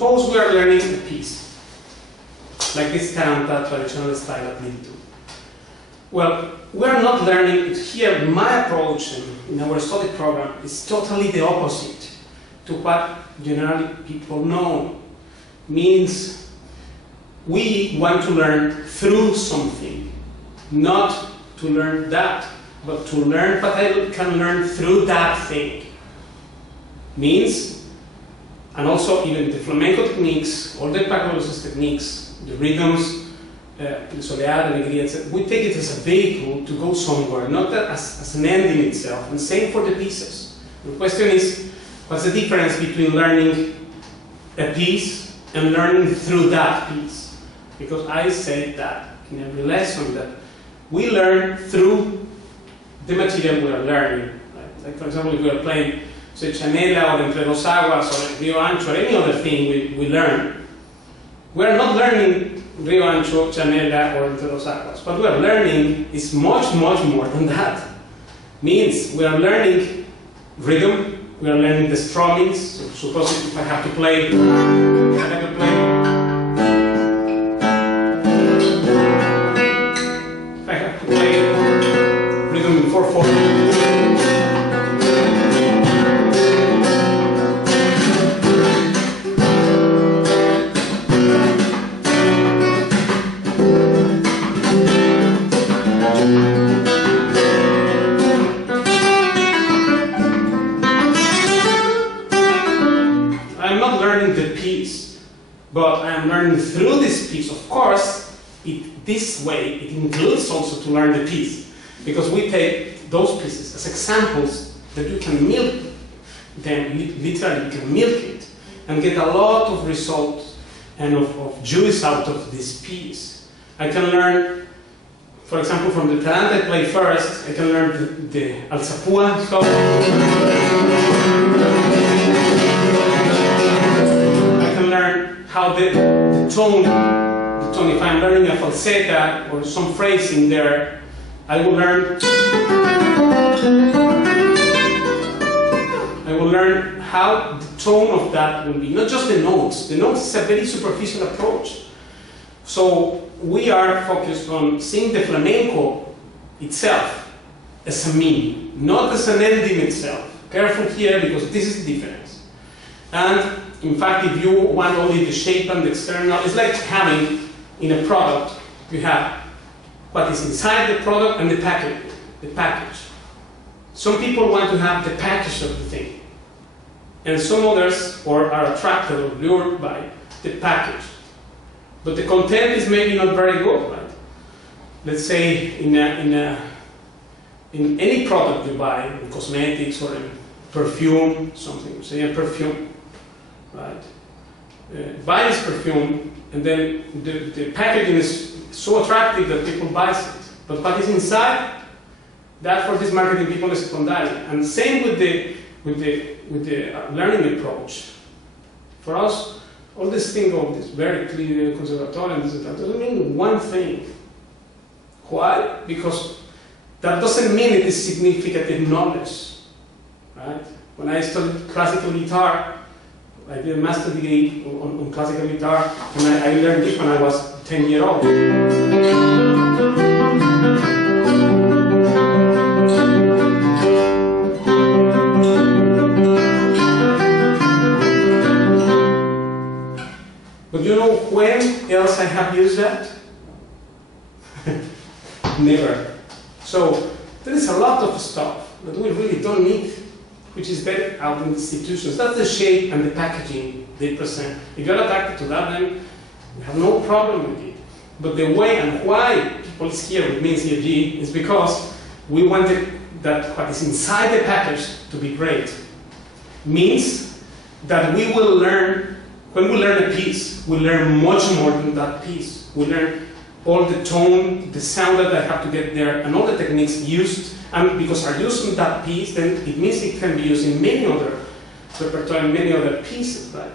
suppose we are learning a piece, like this Taranta traditional style at Ligados. Well, we are not learning it here. My approach in our study program is totally the opposite to what generally people know. Means we want to learn through something, not to learn that, but to learn what I can learn through that thing. Means, and also even the flamenco techniques, all the Paco techniques, the rhythms, the soleada, alegría, etc., we take it as a vehicle to go somewhere, not that as an end in itself. And same for the pieces. The question is, what's the difference between learning a piece and learning through that piece? Because I say that in every lesson that we learn through the material we are learning. Right? Like for example, if we are playing say Chanela or Entre Dos Aguas or Rio Ancho or any other thing we learn, we are not learning Rio Ancho, Chanela or Entre Dos Aguas. What we are learning is much, much more than that. Means we are learning rhythm, we are learning the strummings. So suppose if I have to play, rhythm in 4/4. I'm not learning the piece, but I'm learning through this piece. Of course, this way it includes also to learn the piece, because we take those pieces as examples that you can milk them, literally you can milk it and get a lot of results and of juice out of this piece. I can learn, for example, from the Taranta I play first, I can learn the alzapua stuff. I can learn how the tone, if I'm learning a falseta or some phrase in there, I will learn how the tone of that will be, not just the notes. The notes is a very superficial approach. So we are focused on seeing the flamenco itself as a meaning, not as an end in itself. Careful here, because this is the difference. And in fact, if you want only the shape and the external, it's like having in a product, you have what is inside the product and the package. Some people want to have the package of the thing, and some others are attracted or lured by the package. But the content is maybe not very good, right? Let's say in any product you buy, in cosmetics or in perfume, something, say a perfume, right? Buy this perfume, and then the packaging is so attractive that people buy it. But what is inside, that for these marketing people is secondary. And same with the learning approach. For us, all this thing of this very clear conservatory and this and that doesn't mean one thing. Why? Because that doesn't mean it is significant knowledge. Right? When I studied classical guitar, I did a master degree on classical guitar, and I learned this when I was 10 years old. But you know when else I have used that? Never. So there is a lot of stuff that we really don't need, which is better out in institutions. That's the shape and the packaging they present. If you're attracted to that, then you have no problem with it. But the way and why people is here with me in CFG is because we wanted that what is inside the package to be great. Means that we will learn, when we learn a piece, we learn much more than that piece. We learn all the tone, the sound that I have to get there, and all the techniques used. And because I'm using that piece, then it means it can be used in many other repertoire, in many other pieces, right?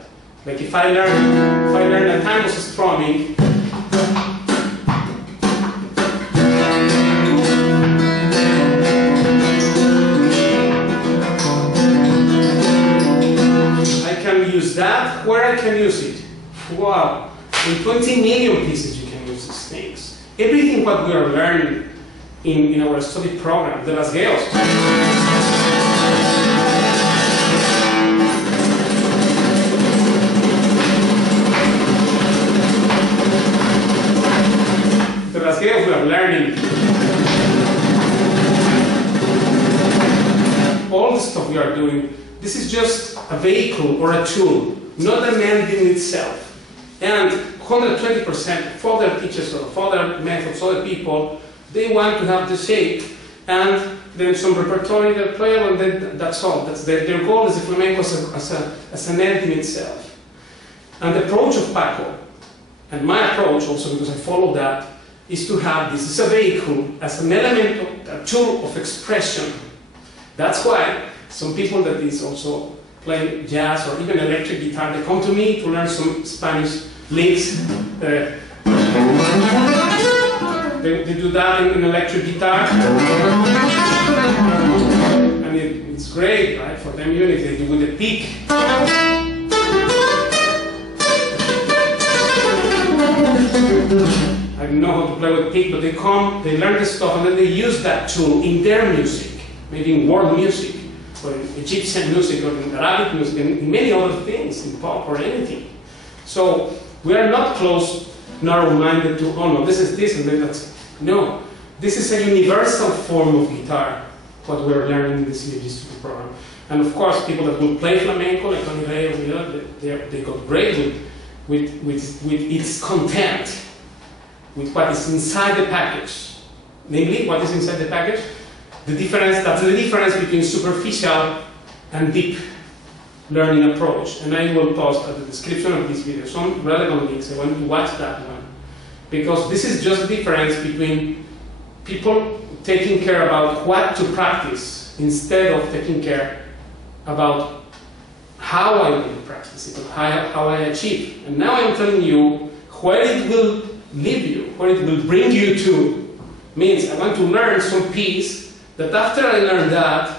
Like if I learn a time of strumming, I can use that where I can use it. Wow, in 20 million pieces you can use these things. Everything what we are learning in our study program, the Ligados. The Ligados we are learning. All the stuff we are doing, this is just a vehicle or a tool, not an end in itself. And 120% for their teachers or for their methods, other people, they want to have the shape and then some repertoire in their player, and then that's all. That's their goal is the flamenco as an end in itself. And the approach of Paco, and my approach also because I follow that, is to have this as a vehicle, as an element, a tool of expression. That's why some people that is also playing jazz or even electric guitar, they come to me to learn some Spanish licks. They do that in electric guitar, and it's great, right? For them, even if they do with a pick. I don't know how to play with pick, but they come, they learn the stuff, and then they use that tool in their music, maybe in world music, or in Egyptian music, or in Arabic music, and in many other things, in pop or anything. So we are not close, narrow-minded to, oh no, this is this, and then that's it. No, this is a universal form of guitar, what we're learning in the CFG studio program. And of course, people that will play flamenco, like Tony Ray or the other, they got great with its content, with what is inside the package. Namely, what is inside the package? The difference, that's the difference between superficial and deep learning approach. And I will post at the description of this video some relevant links. I want you to watch that one. Because this is just the difference between people taking care about what to practice instead of taking care about how I will practice it, or how I achieve. And now I'm telling you where it will lead you, where it will bring you to. Means I want to learn some piece that after I learn that,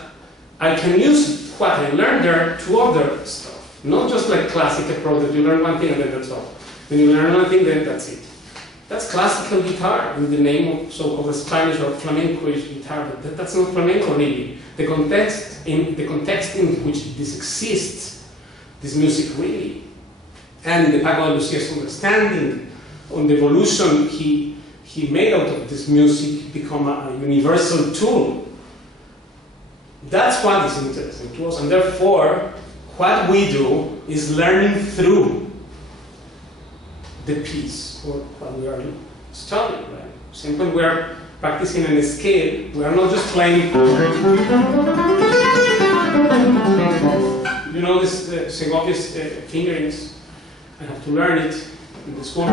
I can use what I learned there to other stuff. Not just like classic approach that you learn one thing and then that's all. When you learn one thing, then that's it. That's classical guitar in the name of so-called Spanish or flamenco-ish guitar, but that's not flamenco really. The context in which this exists, this music really, and the Paco Lucia's understanding on the evolution he made out of this music become a universal tool. That's what is interesting to us, and therefore what we do is learning through the piece or what we are studying, right? Same when we are practicing on a scale, we are not just playing. You know this Segovvia's fingerings. I have to learn it in the school.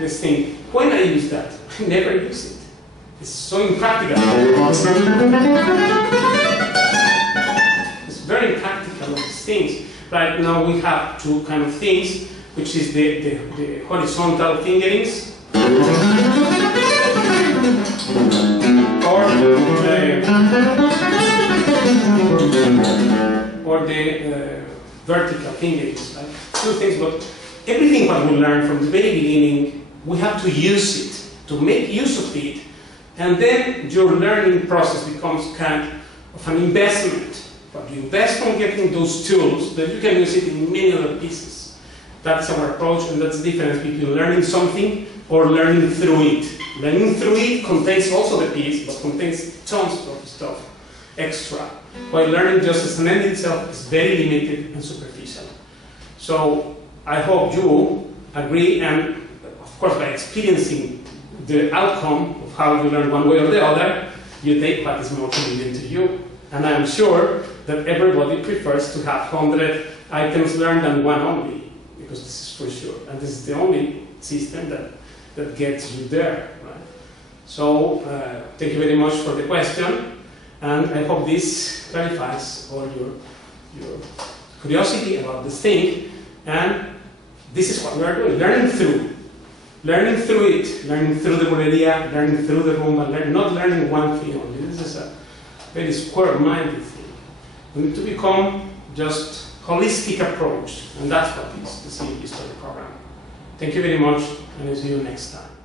This thing. When I use that, I never use it. It's so impractical. It's very impractical, these things. Right now we have two kind of things, which is the horizontal fingerings, the vertical thingies, like two things, but everything what we learn from the very beginning, we have to use it, to make use of it, and then your learning process becomes kind of an investment. But you invest on getting those tools, that you can use it in many other pieces. That's our approach, and that's the difference between learning something or learning through it. Learning through it contains also the piece, but contains tons of stuff extra. While learning just as an end itself is very limited and superficial. So I hope you agree, and of course by experiencing the outcome of how you learn one way or the other, you take what is more convenient to you. And I am sure that everybody prefers to have 100 items learned than one only, because this is for sure. And this is the only system that gets you there. Right? So thank you very much for the question. And I hope this clarifies all your curiosity about this thing. And this is what we are doing, learning through. Learning through it, learning through the bulería, learning through the rumba, not learning one thing only. This is a very square-minded thing. We need to become just holistic approach. And that's what is the CE History program. Thank you very much, and I'll see you next time.